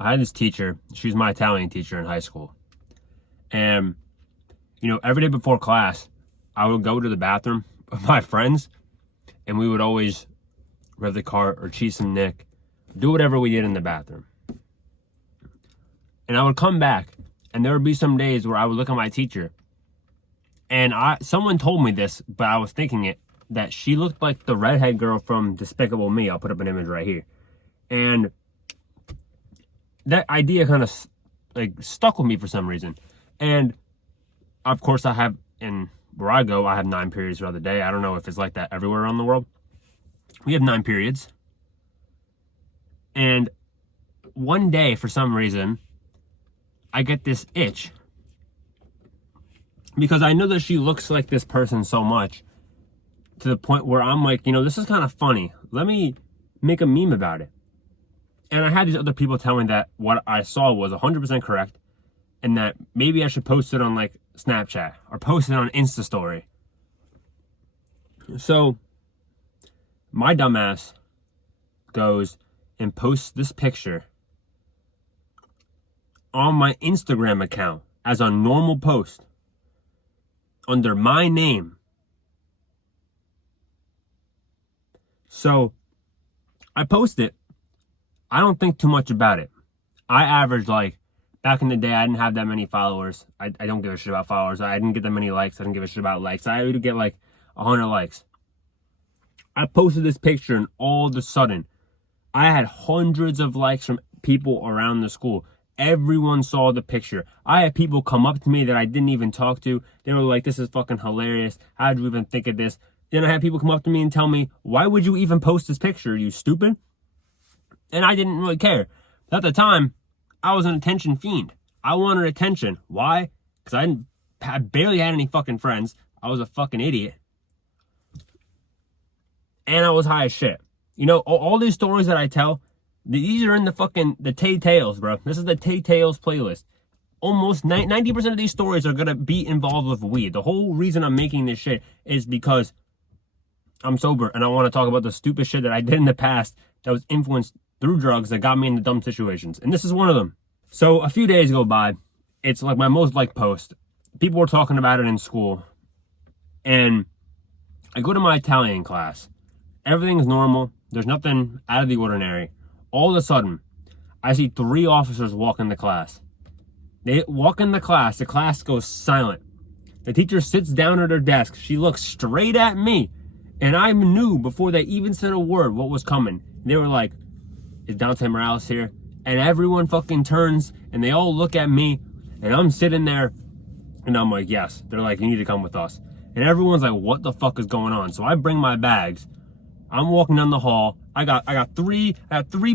I had this teacher. She was my Italian teacher in high school. And, every day before class, I would go to the bathroom with my friends, and we would always rev the car or cheese and Nick, do whatever we did in the bathroom. And I would come back, and there would be some days where I would look at my teacher, and someone told me this, but I was thinking it, that she looked like the redhead girl from Despicable Me. I'll put up an image right here. And that idea kind of stuck with me for some reason. And of course I have, and where I go, I have 9 periods throughout the day. I don't know if it's like that everywhere around the world. We have 9 periods. And one day, for some reason, I get this itch. Because I know that she looks like this person so much, to the point where I'm like, this is kind of funny. Let me make a meme about it. And I had these other people tell me that what I saw was 100% correct, and that maybe I should post it on Snapchat or post it on Insta story. So my dumbass goes and posts this picture on my Instagram account as a normal post under my name. So I post it. I don't think too much about it. I averaged back in the day, I didn't have that many followers. I don't give a shit about followers. I didn't get that many likes. I didn't give a shit about likes. I would get 100 likes. I posted this picture, and all of a sudden, I had hundreds of likes from people around the school. Everyone saw the picture. I had people come up to me that I didn't even talk to. They were like, this is fucking hilarious. How did you even think of this? Then I had people come up to me and tell me, why would you even post this picture? Are you stupid? And I didn't really care. At the time, I was an attention fiend. I wanted attention. Why? Because I barely had any fucking friends. I was a fucking idiot. And I was high as shit. All these stories that I tell, these are in the Tay Tales, bro. This is the Tay Tales playlist. Almost 90% of these stories are going to be involved with weed. The whole reason I'm making this shit is because I'm sober, and I want to talk about the stupid shit that I did in the past that was influenced through drugs that got me into dumb situations. And this is one of them. So a few days go by. It's my most liked post. People were talking about it in school. And I go to my Italian class. Everything's normal. There's nothing out of the ordinary. All of a sudden, I see 3 officers walk in the class. They walk in the class goes silent. The teacher sits down at her desk. She looks straight at me. And I knew before they even said a word what was coming. They were like, is Dante Morales here? And everyone fucking turns and they all look at me, and I'm sitting there and I'm like, yes. They're like, you need to come with us. And everyone's like, what the fuck is going on? So I bring my bags. I'm walking down the hall. I got three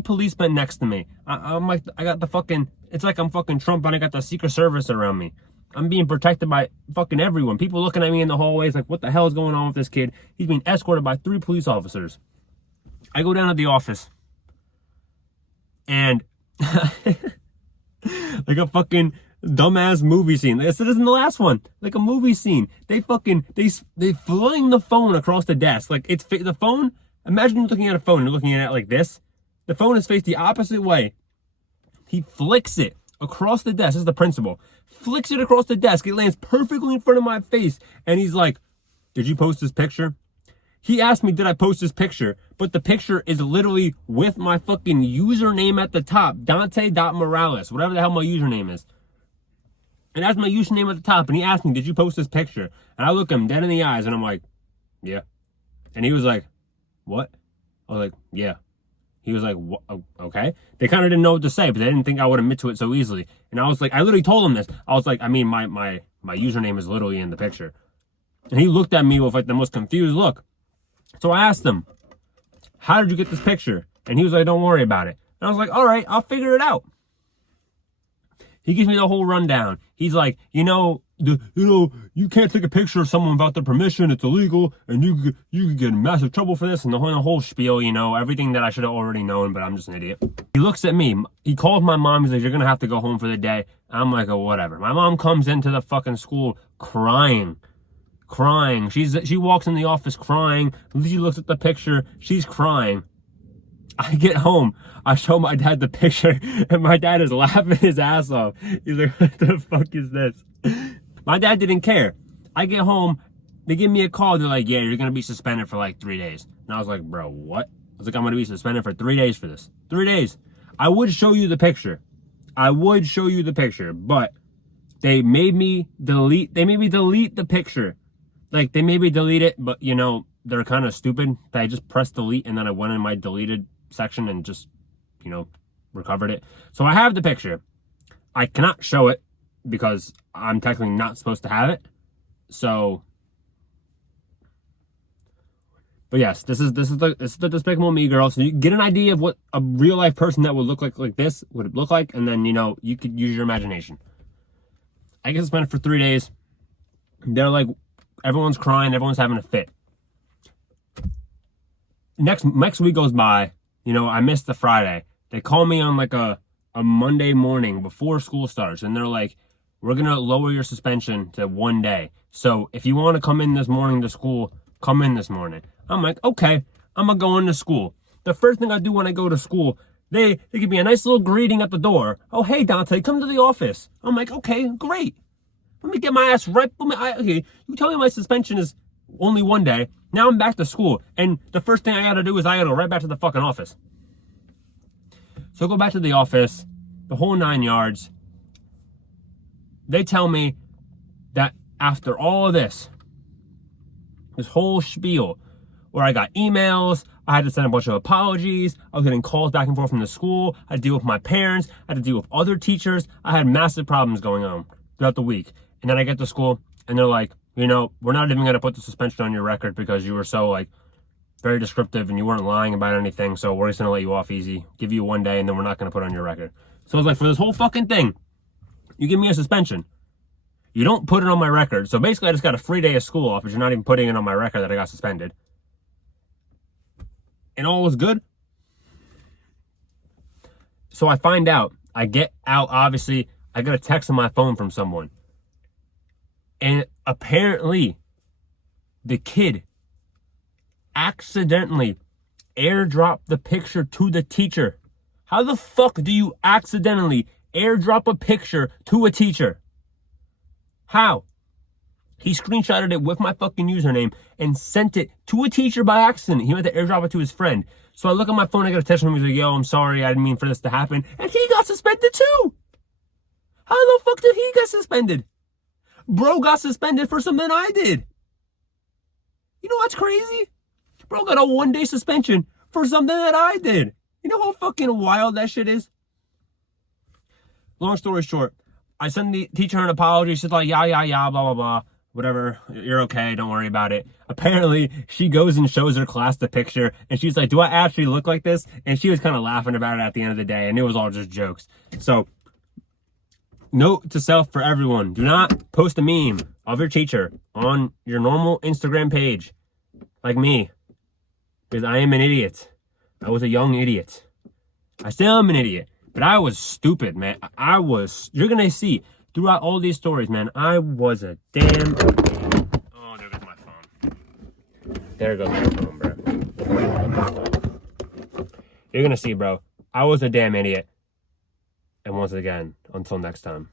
policemen next to me. I'm like, I got the fucking, it's like I'm fucking Trump and I got the Secret Service around me. I'm being protected by fucking everyone. People looking at me in the hallways like, what the hell is going on with this kid? He's being escorted by 3 police officers. I go down to the office. And like a fucking dumbass movie scene. Like I said, this in the last one. Like a movie scene. They fling the phone across the desk. Like it's the phone. Imagine you're looking at a phone and you're looking at it like this. The phone is faced the opposite way. He flicks it across the desk. This is the principal. Flicks it across the desk. It lands perfectly in front of my face. And he's like, did you post this picture? He asked me, did I post this picture? But the picture is literally with my fucking username at the top. Dante.Morales. Whatever the hell my username is. And that's my username at the top. And he asked me, did you post this picture? And I look him dead in the eyes and I'm like, yeah. And he was like, what? I was like, yeah. He was like, okay. They kind of didn't know what to say, but they didn't think I would admit to it so easily. And I was like, I literally told him this. I was like, I mean, my username is literally in the picture. And he looked at me with the most confused look. So I asked him, how did you get this picture? And he was like, don't worry about it. And I was like, all right, I'll figure it out. He gives me the whole rundown. He's like, you can't take a picture of someone without their permission. It's illegal, and you could get in massive trouble for this, and the whole spiel, everything that I should have already known, but I'm just an idiot. He looks at me. He calls my mom. He's like, you're going to have to go home for the day. I'm like, oh, whatever. My mom comes into the fucking school crying. She walks in the office crying. She looks at the picture. She's crying. I get home, I show my dad the picture, and my dad is laughing his ass off. He's like, what the fuck is this? My dad didn't care. I get home, they give me a call, they're like, yeah, you're gonna be suspended for like 3 days. And I was like, bro, what? I was like, I'm gonna be suspended for 3 days for this. 3 days. I would show you the picture. But they made me delete the picture. Like, they made me delete it, but you know, they're kind of stupid. I just pressed delete and then I went in my deleted section and just, you know, recovered it. So I have the picture. I cannot show it because I'm technically not supposed to have it. So, but yes, this is the Despicable Me girl. So you get an idea of what a real life person that would look like this would look like, and then, you know, you could use your imagination. I get suspended for 3 days. They're like, everyone's crying, everyone's having a fit. Next week goes by, you know, I missed the Friday. They call me on like a Monday morning before school starts, and they're like, we're gonna lower your suspension to 1 day. So if you want to come in this morning to school, come in this morning. I'm like, okay, I'm gonna go into school. The first thing I do when I go to school, they give me a nice little greeting at the door. Oh, hey, Dante, come to the office. I'm like, okay, great. Let me get my ass right. Okay, you tell me my suspension is only 1 day. Now I'm back to school. And the first thing I gotta do is I gotta go right back to the fucking office. So I go back to the office, the whole 9 yards. They tell me that after all of this whole spiel, where I got emails, I had to send a bunch of apologies, I was getting calls back and forth from the school, I had to deal with my parents, I had to deal with other teachers, I had massive problems going on throughout the week. And then I get to school, and they're like, you know, we're not even going to put the suspension on your record because you were so, like, very descriptive and you weren't lying about anything, so we're just going to let you off easy, give you 1 day, and then we're not going to put it on your record. So I was like, for this whole fucking thing, you give me a suspension. You don't put it on my record. So basically, I just got a free day of school off, but you're not even putting it on my record that I got suspended. And all was good. So I find out, I get out, obviously, I got a text on my phone from someone. And apparently, the kid accidentally airdropped the picture to the teacher. How the fuck do you accidentally airdrop a picture to a teacher? How? He screenshotted it with my fucking username and sent it to a teacher by accident. He went to airdrop it to his friend. So I look at my phone, I got a text from him. He's like, yo, I'm sorry, I didn't mean for this to happen. And he got suspended too. How the fuck did he get suspended? Bro got suspended for something I did. You know what's crazy? Bro got a 1 day suspension for something that I did. You know how fucking wild that shit is? Long story short, I send the teacher an apology. She's like, yeah, blah, blah, blah. Whatever, you're okay, don't worry about it. Apparently, she goes and shows her class the picture, and she's like, do I actually look like this? And she was kind of laughing about it at the end of the day, and it was all just jokes. So, note to self for everyone, do not post a meme of your teacher on your normal Instagram page, like me, because I am an idiot. I was a young idiot. I still am an idiot, but I was stupid, man. You're gonna see, throughout all these stories, man, I was a damn... Oh, there goes my phone. There goes my phone, bro. You're gonna see, bro. I was a damn idiot. And once again, until next time.